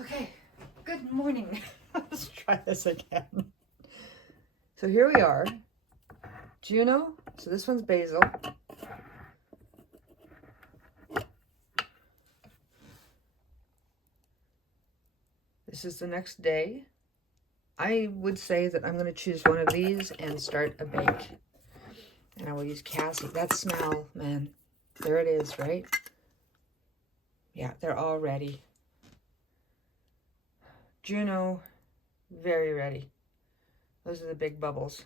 Okay, good morning. Let's try this again. So here we are. Juno, so this one's Basil. This is the next day. I would say that I'm going to choose one of these and start a bake. And I will use Cassie. That smell, man. There it is, right? Yeah, they're all ready. Juno, very ready. Those are the big bubbles.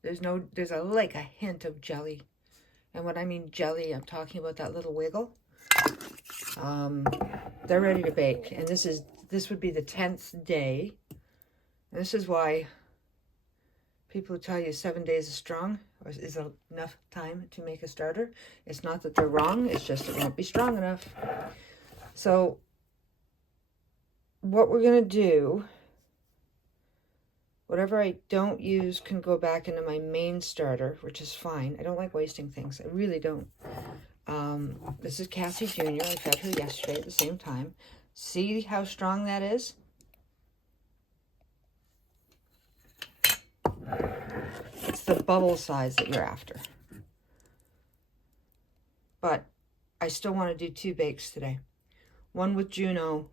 There's like a hint of jelly. And when I mean jelly, I'm talking about that little wiggle. They're ready to bake. And this would be the 10th day. And this is why people who tell you 7 days is strong or is enough time to make a starter. It's not that they're wrong, it's just it won't be strong enough. So what we're gonna do, whatever I don't use can go back into my main starter, which is fine. I don't like wasting things. I really don't. This is Cassie Jr. I fed her yesterday at the same time. See how strong that is? It's the bubble size that you're after. But I still want to do 2 bakes today. One with Juno,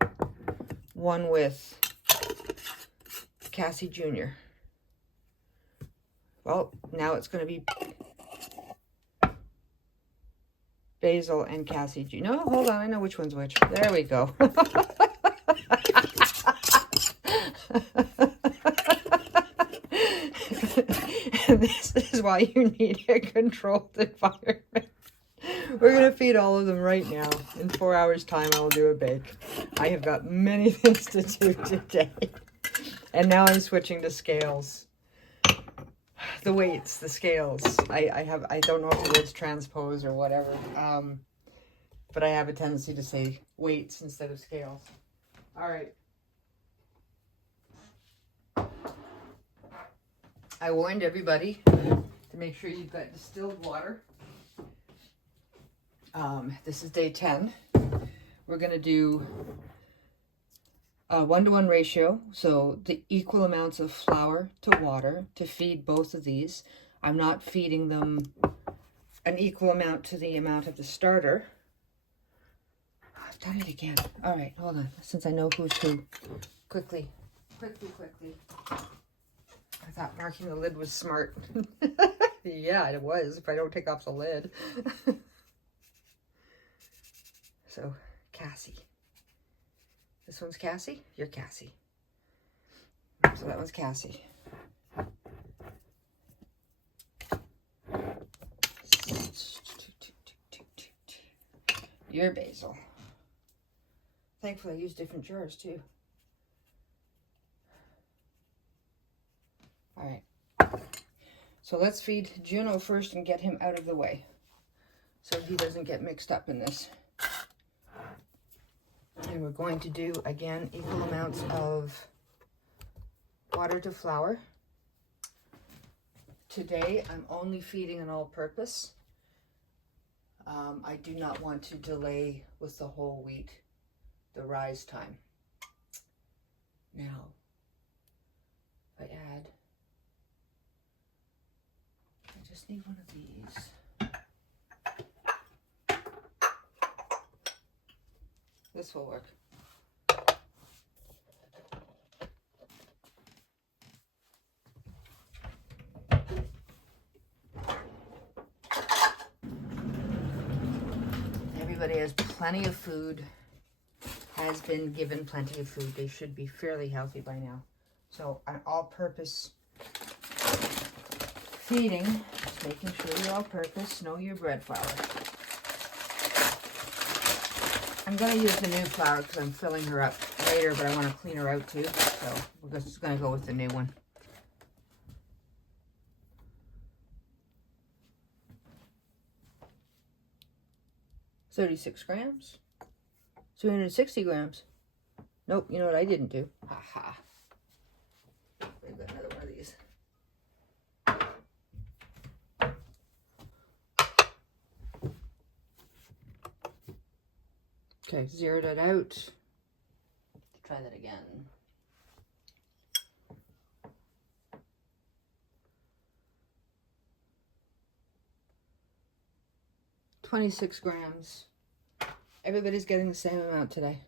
one with Cassie Jr. Well, now it's going to be Basil and Cassie Jr. No, hold on. I know which one's which. There we go. And this is why you need a controlled environment. We're going to feed all of them right now. In 4 hours' time, I will do a bake. I have got many things to do today. And now I'm switching to scales. The weights, the scales. I don't know if the word's transpose or whatever. But I have a tendency to say weights instead of scales. All right. I warned everybody to make sure you've got distilled water. This is day 10. We're going to do a 1-to-1 ratio, so the equal amounts of flour to water to feed both of these. I'm not feeding them an equal amount to the amount of the starter. I've done it again. All right, hold on. Since I know who's who. Quickly. I thought marking the lid was smart. Yeah, it was, if I don't take off the lid. So, Cassie. This one's Cassie? You're Cassie. So that one's Cassie. You're Basil. Thankfully, I use different jars too. All right. So let's feed Juno first and get him out of the way so he doesn't get mixed up in this. And we're going to do, again, equal amounts of water to flour. Today, I'm only feeding an all-purpose. I do not want to delay with the whole wheat, the rise time. Now, if I add, I just need one of these. This will work. Everybody has plenty of food, has been given plenty of food. They should be fairly healthy by now. So an all-purpose feeding, just making sure you're all-purpose, know your bread flour. I'm going to use the new flour because I'm filling her up later, but I want to clean her out too. So we're just going to go with the new one. $36 grams. 260 grams. Nope, you know what I didn't do? Ha ha. I've got another one of these. Okay, zeroed it out. try that again. 26 grams. Everybody's getting the same amount today.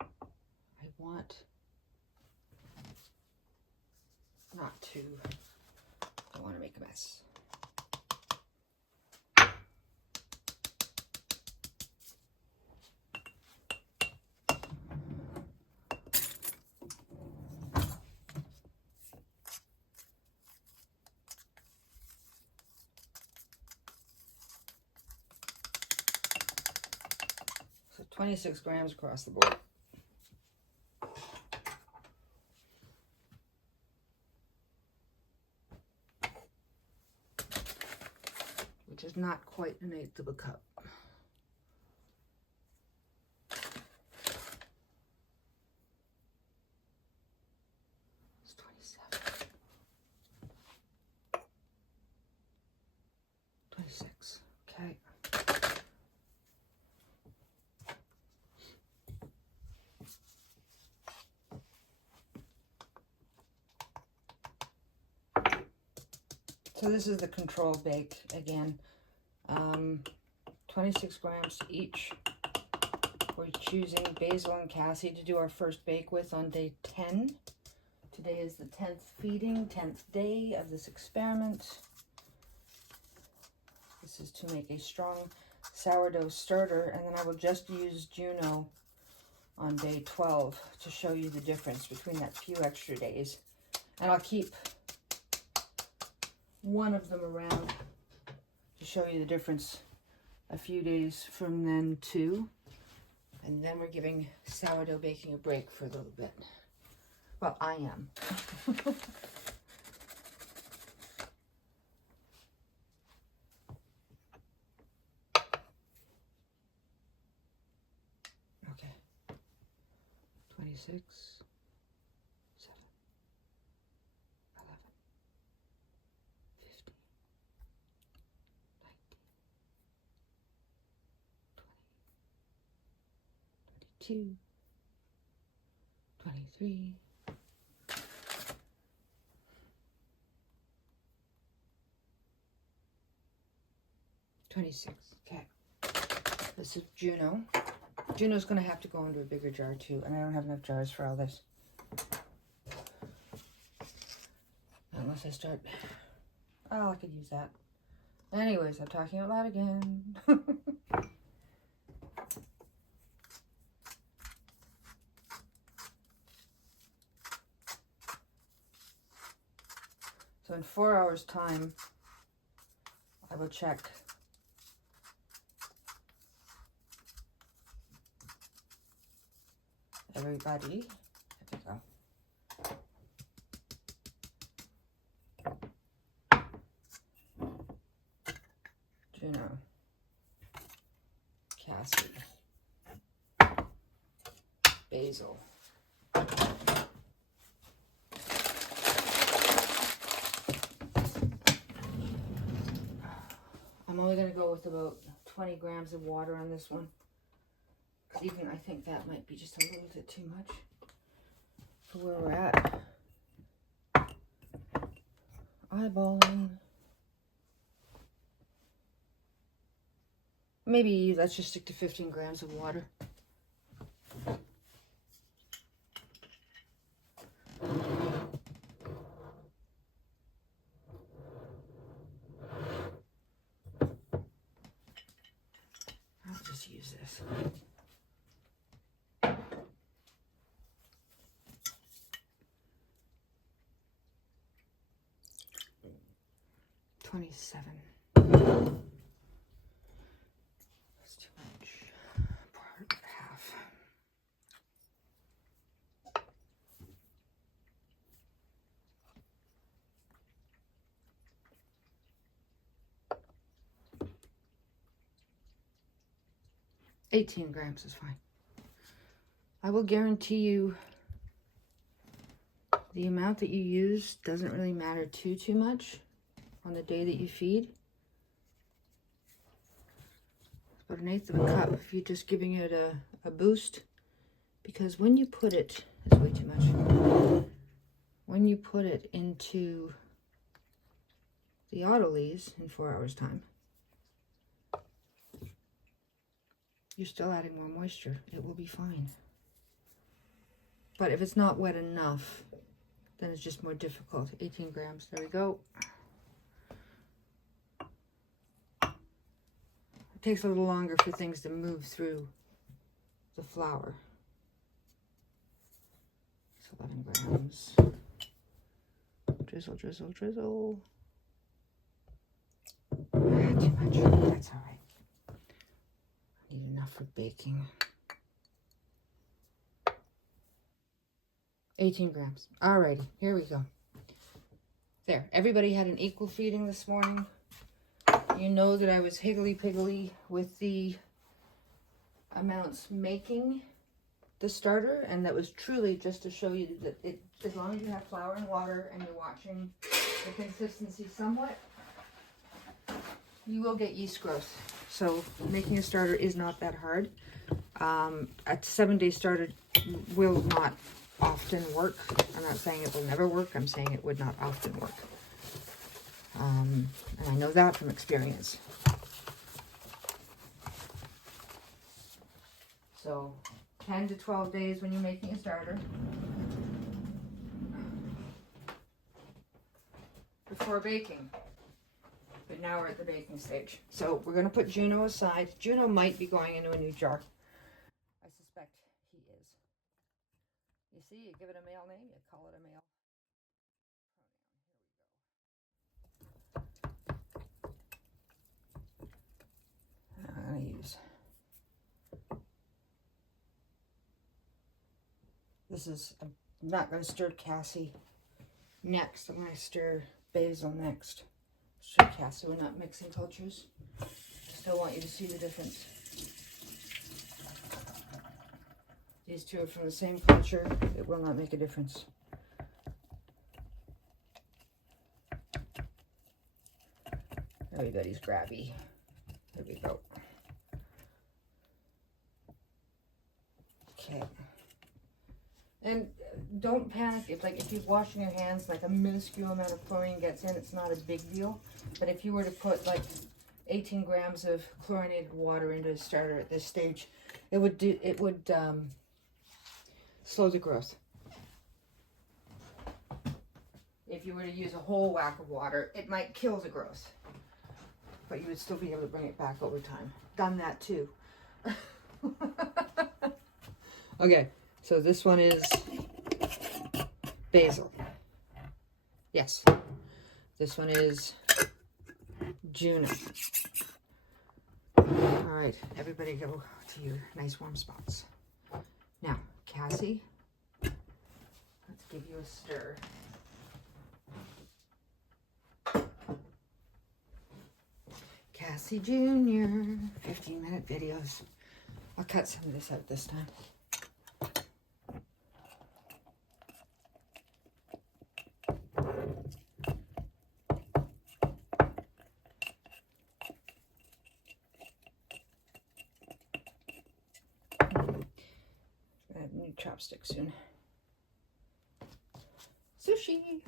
I want not to, I want to make a mess. So 26 grams across the board. Which is not quite an eighth of a cup. It's 27. 26. Okay. So this is the control bake again. 26 grams each. We're choosing Basil and Cassie to do our first bake with on day 10. Today is the 10th feeding, 10th day of this experiment. This is to make a strong sourdough starter, and then I will just use Juno on day 12 to show you the difference between that few extra days. And I'll keep one of them around to show you the difference a few days from then too. And then we're giving sourdough baking a break for a little bit. Well, I am. Okay. 26, 7, 11, 15, 19, 20, 22, 23, 26. Okay. This is Juno. Juno's going to have to go into a bigger jar too, and I don't have enough jars for all this. Unless I start... Oh, I could use that. Anyways, I'm talking out loud again. So in 4 hours' time, I will check everybody. There we go. Juno, Cassie, Basil. I'm only going to go with about 20 grams of water on this one. Because even I think that might be just a little bit too much for where we're at. Eyeballing. Maybe let's just stick to 15 grams of water. I'll just use this. $27. That's too much. Part half. $18 grams is fine. I will guarantee you the amount that you use doesn't really matter too much on the day that you feed. about 1/8 of a cup if you're just giving it a boost. Because when you put it, it's way too much. When you put it into the autolyse in 4 hours time, you're still adding more moisture. It will be fine. But if it's not wet enough, then it's just more difficult. 18 grams, there we go. It takes a little longer for things to move through the flour. It's 11 grams. Drizzle, drizzle, drizzle. Too much, that's all right. I need enough for baking. 18 grams. Alrighty, here we go. There, everybody had an equal feeding this morning. You know that I was higgledy-piggledy with the amounts making the starter, and that was truly just to show you that it, as long as you have flour and water and you're watching the consistency somewhat, you will get yeast growth. So making a starter is not that hard. A 7-day starter will not often work. I'm not saying it will never work. I'm saying it would not often work. And I know that from experience. So 10 to 12 days when you're making a starter. Before baking. But now we're at the baking stage. So we're going to put Juno aside. Juno might be going into a new jar. I suspect he is. You see, you give it a male name, you call it a male pronoun. I'm going to use. This is, I'm not going to stir Cassie next. I'm going to stir Basil next. Stir Cassie, we're not mixing cultures. Still want you to see the difference. These two are from the same culture. It will not make a difference. Everybody's grabby. There we go. Okay. And don't panic if you're washing your hands, like a minuscule amount of chlorine gets in, it's not a big deal. But if you were to put like 18 grams of chlorinated water into a starter at this stage, it would slow the growth. If you were to use a whole whack of water, it might kill the growth, but you would still be able to bring it back over time. Done that too. Okay, so this one is Basil. Yes. This one is Juno. All right, everybody go to your nice warm spots. Now, Cassie, let's give you a stir. Cassie Jr. 15-minute videos. I'll cut some of this out this time. I have new chopsticks soon. Sushi.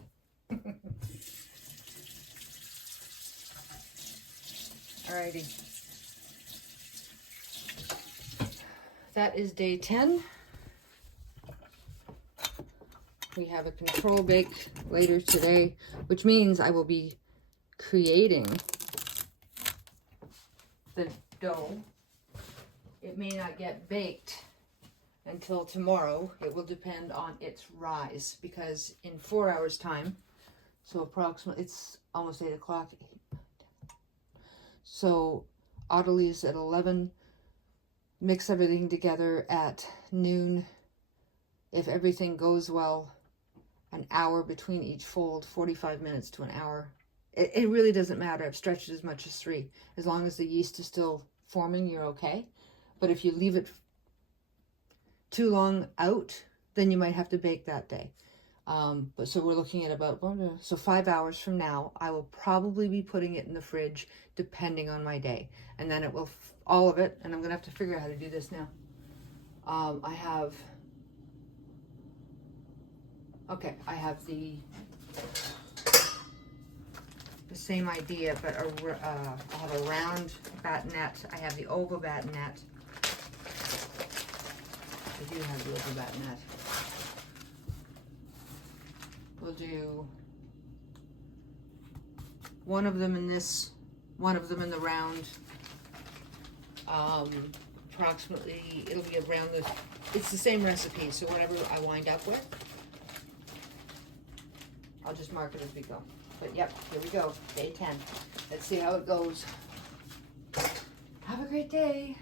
Alrighty. That is day 10. We have a control bake later today, which means I will be creating the dough. It may not get baked until tomorrow. It will depend on its rise, because in 4 hours time, so approximately, it's almost 8 o'clock. So autolyse at 11, mix everything together at noon. If everything goes well, an hour between each fold, 45 minutes to an hour. It really doesn't matter. I've stretched it as much as 3. As long as the yeast is still forming, you're okay. But if you leave it too long out, then you might have to bake that day. But so we're looking at about, so 5 hours from now, I will probably be putting it in the fridge depending on my day. And then it will, all of it, and I'm gonna have to figure out how to do this now. I have the same idea, but I'll have a round batonette. I have the oval batonette. I do have the oval batonette. We'll do one of them in this, one of them in the round. Approximately, it'll be around it's the same recipe, so whatever I wind up with, I'll just mark it as we go. But yep, here we go, day 10. Let's see how it goes. Have a great day.